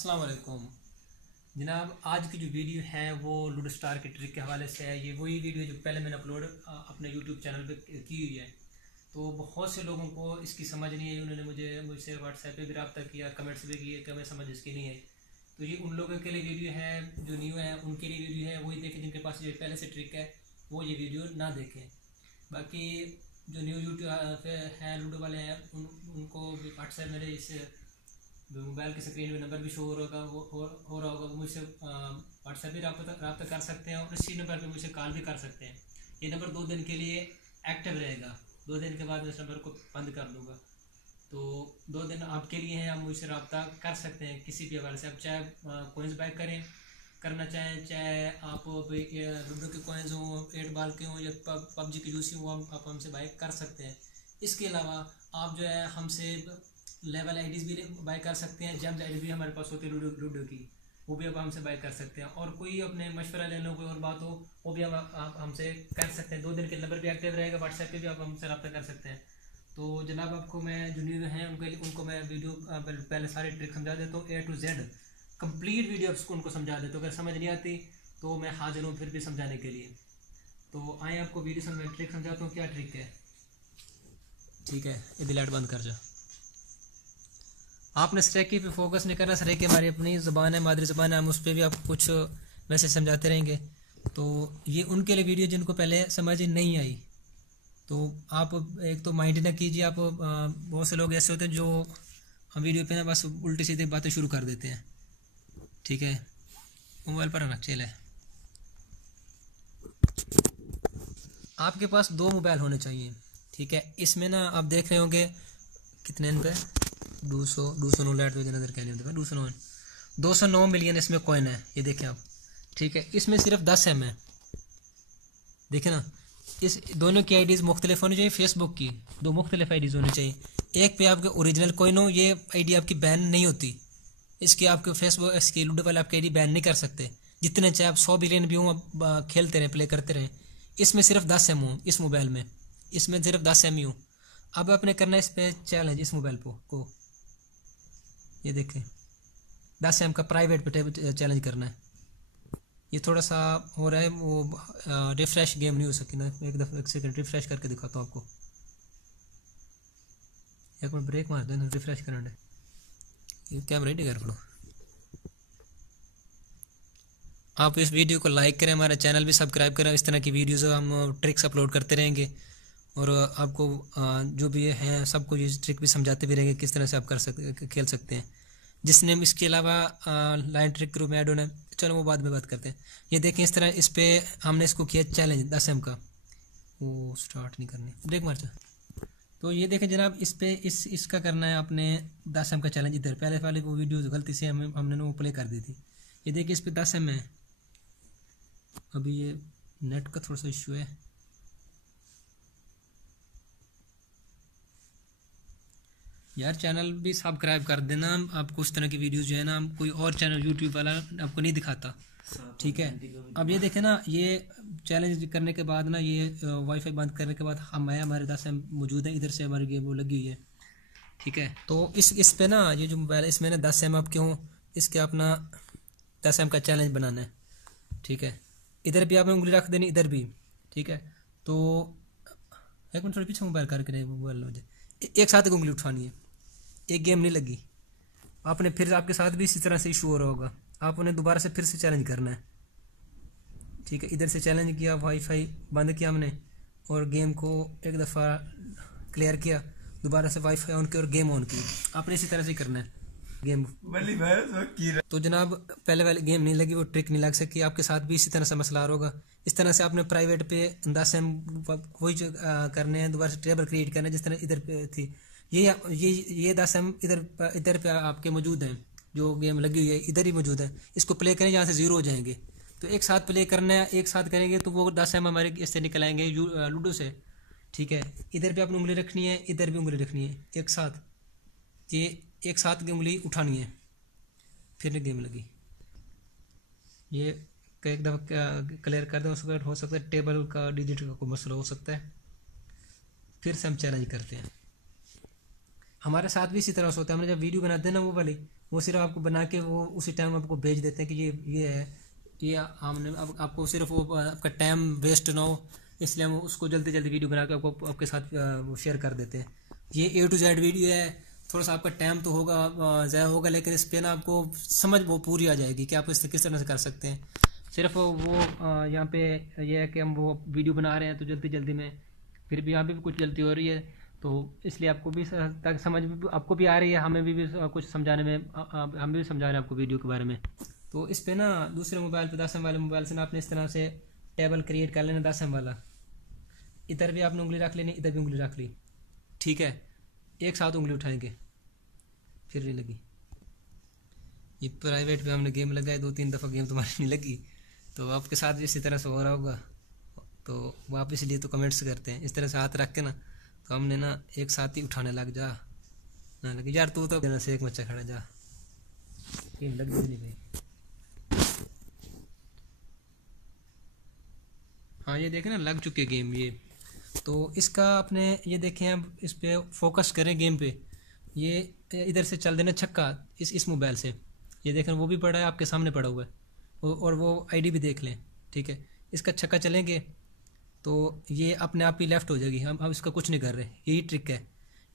अस्सलाम वालेकुम जनाब। आज की जो वीडियो है वो लूडो स्टार के ट्रिक के हवाले से है। ये वही वीडियो जो पहले मैंने अपलोड अपने यूट्यूब चैनल पे की हुई है। तो बहुत से लोगों को इसकी समझ नहीं आई, उन्होंने मुझसे व्हाट्सएप पे भी रब्ता किया, कमेंट्स भी किए कि हमें समझ इसकी नहीं आई। तो ये उन लोगों के लिए वीडियो है जो न्यू है, उनके लिए वीडियो है। वही देखें जिनके पास ये पहले से ट्रिक है, वो ये वीडियो ना देखें। बाकी जो न्यू यूट्यूब है लूडो वाले हैं उनको व्हाट्सएप मेरे इस मोबाइल की स्क्रीन पे नंबर भी शो हो रहा होगा, हो रहा होगा। वो मुझसे व्हाट्सएप भी रब्ता कर सकते हैं और इसी नंबर पे मुझसे कॉल भी कर सकते हैं। ये नंबर 2 दिन के लिए एक्टिव रहेगा, 2 दिन के बाद मैं इस नंबर को बंद कर दूँगा। तो 2 दिन आपके लिए हैं, आप मुझसे रब्ता कर सकते हैं किसी भी हवाले से। आप चाहे कोइंस बाय करना चाहें, चाहे आप लूडो के कोइंस हों, 8 बाल के हों या पबजी की यूसी हो, आप हमसे बाय कर सकते हैं। इसके अलावा आप जो है हमसे लेवल आईडीज़ भी बाय कर सकते हैं। जेम्स आईडी भी हमारे पास होती है लूडो की, वो भी आप हमसे बाय कर सकते हैं। और कोई अपने मशवरा लेने हो, कोई और बात हो, वो भी आप हमसे कर सकते हैं। 2 दिन के नंबर भी एक्टिव रहेगा, व्हाट्सएप पे भी आप हमसे रब्ता कर सकते हैं। तो जनाब आपको मैं जो न्यू हैं उनको मैं वीडियो पहले सारी ट्रिक समझा देता हूँ, A to Z complete video उनको समझा देता हूँ। अगर समझ नहीं आती तो मैं हाजिर हूँ फिर भी समझाने के लिए। तो आए आपको वीडियो ट्रिक समझाता हूँ क्या ट्रिक है। ठीक है, ये डिलीट बंद कर जा। आपने सरेके पे फोकस नहीं करना। सरेके हमारी अपनी ज़बान है, मादरी ज़बान है, हम उस पर भी आपको कुछ वैसे समझाते रहेंगे। तो ये उनके लिए वीडियो जिनको पहले समझ नहीं आई। तो आप एक तो माइंड ना कीजिए। आप बहुत से लोग ऐसे होते हैं जो हम वीडियो पे ना बस उल्टी सीधी बातें शुरू कर देते हैं। ठीक है, मोबाइल पर रख चल है। आपके पास 2 मोबाइल होने चाहिए। ठीक है, इसमें ना आप देख रहे होंगे कितने पे 209 लाइट तो नजर क्या नहीं होता 209 मिलियन इसमें कॉइन है, ये देखें आप। ठीक है, इसमें सिर्फ 10 एम है। देखें ना, इस दोनों की आईडीज़ मुख्तलिफ होनी चाहिए। फेसबुक की 2 मुख्तलिफ आईडीज़ होनी चाहिए। एक पे आपके ओरिजिनल कॉइन हो, ये आईडी आपकी बैन नहीं होती। इसकी आपके फेसबुक इसकी लूडो वाले आपकी आईडी बैन नहीं कर सकते। जितने चाहे आप 100 बिलियन भी हों, आप खेलते रहें, प्ले करते रहें। इसमें सिर्फ 10 एम हो इस मोबाइल में, इसमें सिर्फ 10 एम ही हो। अब आपने करना है इस पर चैलेंज, इस मोबाइल को ये देखें 10 एम का प्राइवेट पे चैलेंज करना है। ये थोड़ा सा हो रहा है, वो रिफ्रेश गेम नहीं हो सकी ना। एक सेकंड रिफ्रेश करके दिखाता हूँ आपको। एक मिनट ब्रेक मार दो, रिफ्रेश करना है। ये कैमरा रेडी कर पड़ो। आप इस वीडियो को लाइक करें, हमारा चैनल भी सब्सक्राइब करें। इस तरह की वीडियोज़ हम ट्रिक्स अपलोड करते रहेंगे और आपको जो भी है सबको ये ट्रिक भी समझाते भी रहेंगे किस तरह से आप खेल सकते हैं। जिसने इसके अलावा लाइन ट्रिक ग्रुप में ऐड होना है, चलो वो बाद में बात करते हैं। ये देखें इस तरह इस पर हमने इसको किया चैलेंज 10 एम का। वो स्टार्ट नहीं करनी, ब्रेक मार जा। तो ये देखें जनाब, इस पे इसका करना है आपने 10 एम का चैलेंज। इधर पहले वाली वो वीडियो गलती से हमने वो प्ले कर दी थी। ये देखिए इस पे 10 एम है। अभी ये नेट का थोड़ा सा इशू है। यार चैनल भी सब्सक्राइब कर देना। आपको उस तरह की वीडियोस जो है ना, कोई और चैनल यूट्यूब वाला आपको नहीं दिखाता। ठीक है, अब ये देखें ना, ये चैलेंज करने के बाद ना, ये वाईफाई बंद करने के बाद हमारे 10 एम मौजूद है। इधर से हमारी गेम वो लगी हुई है। ठीक है, तो इस पे ना ये जो मोबाइल है इसमें ना 10 एम आप क्यों इसके अपना 10 एम का चैलेंज बनाना है। ठीक है, इधर भी आपने उंगली रख देनी, इधर भी। ठीक है, तो एक मिनट थोड़ी पीछे मोबाइल करके मोबाइल एक साथ उंगली उठानी है। एक गेम नहीं लगी, आपने फिर आपके साथ भी इसी तरह से इशू हो रहा होगा। आप उन्हें दोबारा से फिर से चैलेंज करना है। ठीक है, इधर से चैलेंज किया, वाईफाई बंद किया हमने और गेम को एक दफ़ा क्लियर किया, दोबारा से वाईफाई ऑन किया और गेम ऑन की। आपने इसी तरह से करना है गेम। तो जनाब पहले वाली गेम नहीं लगी, वो ट्रिक नहीं लग सकी। आपके साथ भी इसी तरह से मसला आ रहा होगा। इस तरह से आपने प्राइवेट पे 10 एम वही करने हैं, दोबारा से टेबल क्रिएट करना है जिस तरह इधर पे थी। ये 10 एम इधर पे आपके मौजूद हैं, जो गेम लगी हुई है इधर ही मौजूद है। इसको प्ले करें, यहाँ से 0 हो जाएंगे। तो एक साथ प्ले करना है, एक साथ करेंगे तो वो 10 एम हमारे इससे निकल आएंगे लूडो से। ठीक है, इधर पे आपने उंगली रखनी है, इधर भी उंगली रखनी है एक साथ। ये एक साथ की उंगली उठानी है, फिर गेम लगी। ये एक दफ़ा क्लियर कर दें, उसके बाद हो सकता है टेबल का डिजिट का कोई मसला हो सकता है। फिर से हम चैलेंज करते हैं। हमारे साथ भी इसी तरह से होता है। हमने जब वीडियो बनाते हैं ना वो वाली, वो सिर्फ आपको बना के वो उसी टाइम आपको भेज देते हैं कि ये है, ये हमने अब आपको सिर्फ वो आपका टाइम वेस्ट ना हो, इसलिए हम उसको जल्दी जल्दी वीडियो बना के आपको आपके साथ वो शेयर कर देते हैं। ये A to Z वीडियो है, थोड़ा सा आपका टाइम तो होगा ज़्यादा होगा, लेकिन इस पर ना आपको समझ वो पूरी आ जाएगी कि आप इस किस तरह से कर सकते हैं। सिर्फ वो यहाँ पे ये है कि हम वो वीडियो बना रहे हैं तो जल्दी जल्दी में, फिर भी यहाँ पे भी कुछ गलती हो रही है, तो इसलिए आपको भी ताकि समझ भी आपको भी आ रही है, हमें भी कुछ समझाने में हम भी समझा रहे हैं आपको वीडियो के बारे में। तो इस पे ना दूसरे मोबाइल पे 10M वाले मोबाइल से ना आपने इस तरह से टेबल क्रिएट कर लेना 10M वाला। इधर भी आपने उंगली रख लेनी, इधर भी उंगली रख ली, ठीक है। एक साथ उंगली उठाएंगे, फिर नहीं लगी। ये प्राइवेट पे हमने गेम लगाए 2-3 दफ़ा, गेम तुम्हारी नहीं लगी, तो आपके साथ भी इसी तरह से हो रहा होगा। तो वो आप इसलिए तो कमेंट्स करते हैं, इस तरह से हाथ रख के ना, तो हमने ना एक साथ ही उठाने लग जा ना लगी यार, तू तो देना से एक बच्चा खड़ा जा, गेम लग भी नहीं भाई। हाँ ये देखें ना लग चुके गेम ये। तो इसका अपने ये देखें, अब इस पे फोकस करें गेम पे, ये इधर से चल देना छक्का इस मोबाइल से। ये देखें वो भी पड़ा है आपके सामने पड़ा हुआ है, और वो आईडी भी देख लें, ठीक है। इसका छक्का चलेंगे तो ये अपने आप ही लेफ़्ट हो जाएगी, हम इसका कुछ नहीं कर रहे, यही ट्रिक है।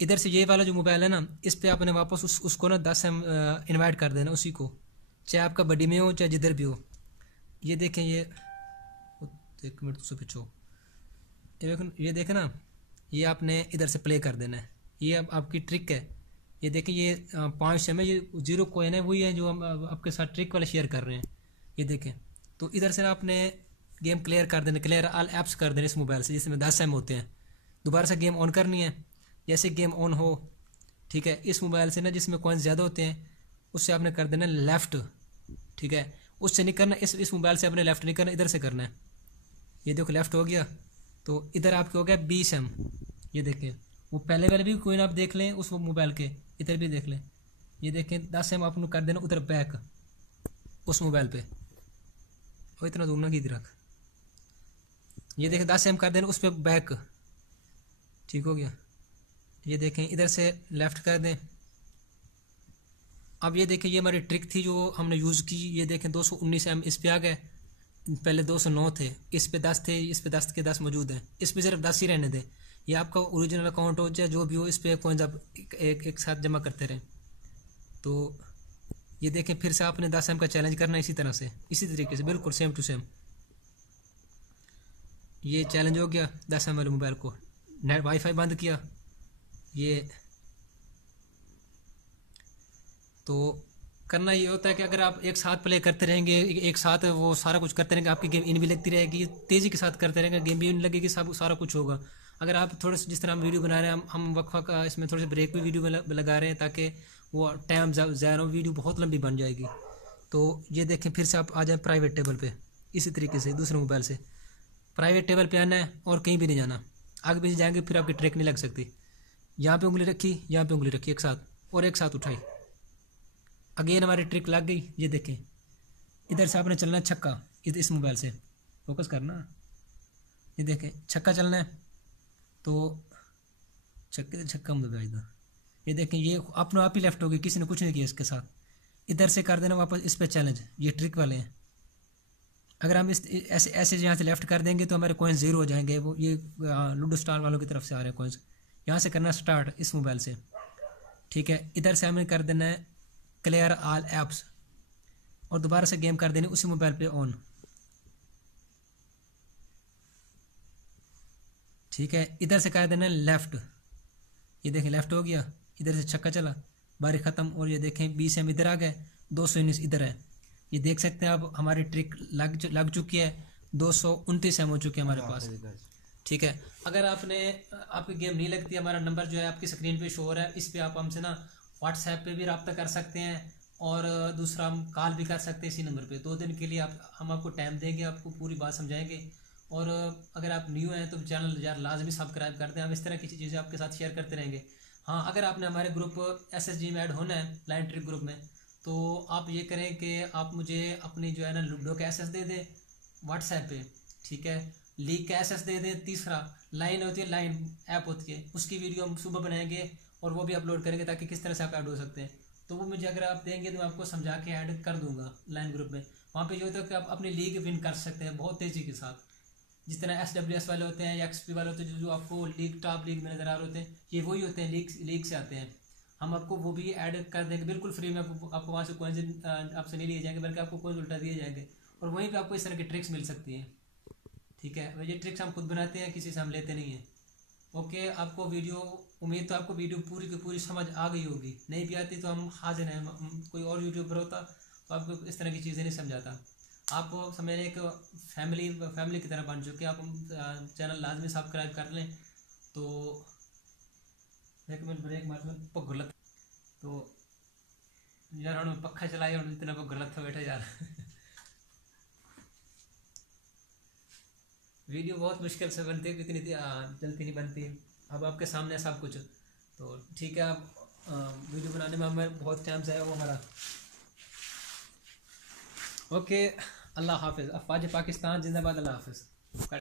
इधर से ये वाला जो मोबाइल है ना, इस पर आपने वापस उसको ना 10M इन्वाइट कर देना उसी को, चाहे आपका बडी में हो चाहे जिधर भी हो। ये देखें, ये 1 मिनट उससे पीछो, ये देखें ना, ये आपने इधर से प्ले कर देना है, ये अब आपकी ट्रिक है। ये देखें ये 5 में ये 0 कॉइन है, वही है जो हम आपके साथ ट्रिक वाले शेयर कर रहे हैं। ये देखें, तो इधर से ना आपने गेम क्लियर कर देना, क्लियर ऑल ऐप्स कर देना इस मोबाइल से, जिसमें 10M होते हैं। दोबारा से गेम ऑन करनी है, जैसे गेम ऑन हो, ठीक है, इस मोबाइल से ना जिसमें कॉइन्स ज़्यादा होते हैं उससे आपने कर देना लेफ़्ट, ठीक है। उससे नहीं करना, इस मोबाइल से आपने लेफ़्ट नहीं करना, इधर से करना है। ये देखो लेफ़्ट हो गया, तो इधर आपके हो गया 20M। ये देखें वो पहले वाले भी कोइन आप देख लें उस मोबाइल के, इधर भी देख लें। ये देखें 10M आपने कर देना उधर बैक उस मोबाइल पे, और इतना दूर ना की रख। ये देखें 10M कर देना उस पर बैक, ठीक हो गया। ये देखें इधर से लेफ़्ट कर दें। अब ये देखें ये हमारी ट्रिक थी जो हमने यूज़ की। ये देखें 219M इस पे आ गए, पहले 209 थे, इस पे 10 थे, इस पे 10 के 10 मौजूद हैं, इस पे सिर्फ 10 ही रहने दें। ये आपका ओरिजिनल अकाउंट हो चाहे जो भी हो, इस पे कॉइन्स आप एक साथ जमा करते रहें। तो ये देखें फिर से आपने 10M का चैलेंज करना इसी तरह से, इसी तरीके से बिल्कुल सेम टू सेम। ये चैलेंज हो गया 10M वाले मोबाइल को, नेट वाईफाई बंद किया। ये तो करना ये होता है कि अगर आप एक साथ प्ले करते रहेंगे, एक साथ वो सारा कुछ करते रहेंगे, आपकी गेम इन भी लगती रहेगी, तेज़ी के साथ करते रहेंगे, गेम भी इन लगेगी, सब सारा कुछ होगा। अगर आप थोड़े से जिस तरह हम वीडियो बना रहे हैं, हम वक्त वक्त इसमें थोड़े से ब्रेक भी वीडियो में लगा रहे हैं ताकि वो टाइम ज़्यादा, वीडियो बहुत लंबी बन जाएगी। तो ये देखें फिर से आप आ जाए प्राइवेट टेबल पे, इसी तरीके से दूसरे मोबाइल से प्राइवेट टेबल पे आना है और कहीं भी नहीं जाना। आगे पीछे जाएंगे फिर आपकी ट्रिक नहीं लग सकती। यहाँ पे उंगली रखी, यहाँ पे उंगली रखी एक साथ, और एक साथ उठाई, अगेन हमारी ट्रिक लग गई। ये देखें इधर से आपने चलना है छक्का, इस मोबाइल से फोकस करना। ये देखें छक्का चलना है, तो छक्के छक्का मतलब इधर। ये देखें ये अपने आप ही लेफ्ट हो गई, किसी ने कुछ नहीं किया इसके साथ। इधर से कर देना वापस इस पर चैलेंज, ये ट्रिक वाले हैं। अगर हम इस ऐसे ऐसे यहाँ से लेफ्ट कर देंगे तो हमारे कॉइन्स 0 हो जाएंगे। वो ये लूडो स्टार वालों की तरफ से आ रहे हैं कॉइन्स। यहाँ से करना स्टार्ट इस मोबाइल से, ठीक है। इधर से हमें कर देना है क्लियर ऑल ऐप्स, और दोबारा से गेम कर देनी उसी मोबाइल पे ऑन, ठीक है। इधर से कर देना लेफ़्ट, ये देखें लेफ़्ट हो गया, इधर से छक्का चला, बारी ख़त्म। और ये देखें 20M इधर आ गए, 219 इधर है। ये देख सकते हैं अब हमारी ट्रिक लग चुकी है, 229M हो चुके हैं हमारे पास, ठीक है। अगर आपकी गेम नहीं लगती, हमारा नंबर जो है आपकी स्क्रीन पे शो हो रहा है, इस पर आप हमसे ना व्हाट्सएप पे भी रब्ता कर सकते हैं, और दूसरा हम कॉल भी कर सकते हैं इसी नंबर पे। 2 दिन के लिए हम आपको टाइम देंगे, आपको पूरी बात समझाएंगे। और अगर आप न्यू हैं तो चैनल यार लाजमी सब्सक्राइब कर दें, हम इस तरह की चीज़ें आपके साथ शेयर करते रहेंगे। हाँ, अगर आपने हमारे ग्रुप SSG में ऐड होना है, लाइन ट्रिक ग्रुप में, तो आप ये करें कि आप मुझे अपनी जो है ना लूडो का SS दे दें व्हाट्सएप पे, ठीक है। लीग का SS दे दें। तीसरा लाइन होती है, लाइन ऐप होती है, उसकी वीडियो हम सुबह बनाएंगे और वो भी अपलोड करेंगे ताकि किस तरह से आप ऐड हो सकते हैं। तो वो मुझे अगर आप देंगे तो मैं आपको समझा के ऐड कर दूंगा लाइन ग्रुप में। वहाँ पे जो होता है कि आप अपनी लीग विन कर सकते हैं बहुत तेज़ी के साथ। जिस तरह SWS वाले होते हैं या XP वाले होते हैं जो आपको लीग टॉप लीग में नज़र आ रहे होते हैं, ये वही होते हैं, लीग से आते हैं। हम आपको वो भी ऐड कर देंगे बिल्कुल फ्री में। आपको वहाँ से कोई आपसे नहीं लिए जाएंगे, बल्कि आपको कोई उल्टा दिए जाएंगे, और वहीं पे आपको इस तरह की ट्रिक्स मिल सकती हैं। ठीक है, ये ट्रिक्स हम खुद बनाते हैं, किसी से हम लेते नहीं हैं। ओके, आपको वीडियो, उम्मीद तो आपको वीडियो पूरी की पूरी समझ आ गई होगी। नहीं भी आती तो हम हाजिर हैं, कोई और यूट्यूबर होता तो आपको इस तरह की चीज़ें नहीं समझाता। आप समझ एक फैमिली की तरह बन चुके, आप चैनल लाजमी सब्सक्राइब कर लें। तो एक मिनट ब्रेक मार पग गलत तो यार हम पखा चलाए और इतना पग गलत था बैठा यार। वीडियो बहुत मुश्किल से बनती है, इतनी जल्दी नहीं बनती। अब आपके सामने सब कुछ, तो ठीक है। आप वीडियो बनाने में हमें बहुत टाइम से है वो हमारा। ओके, अल्लाह हाफिज़। अफवाज पाकिस्तान जिंदाबाद। अल्लाह हाफिज़।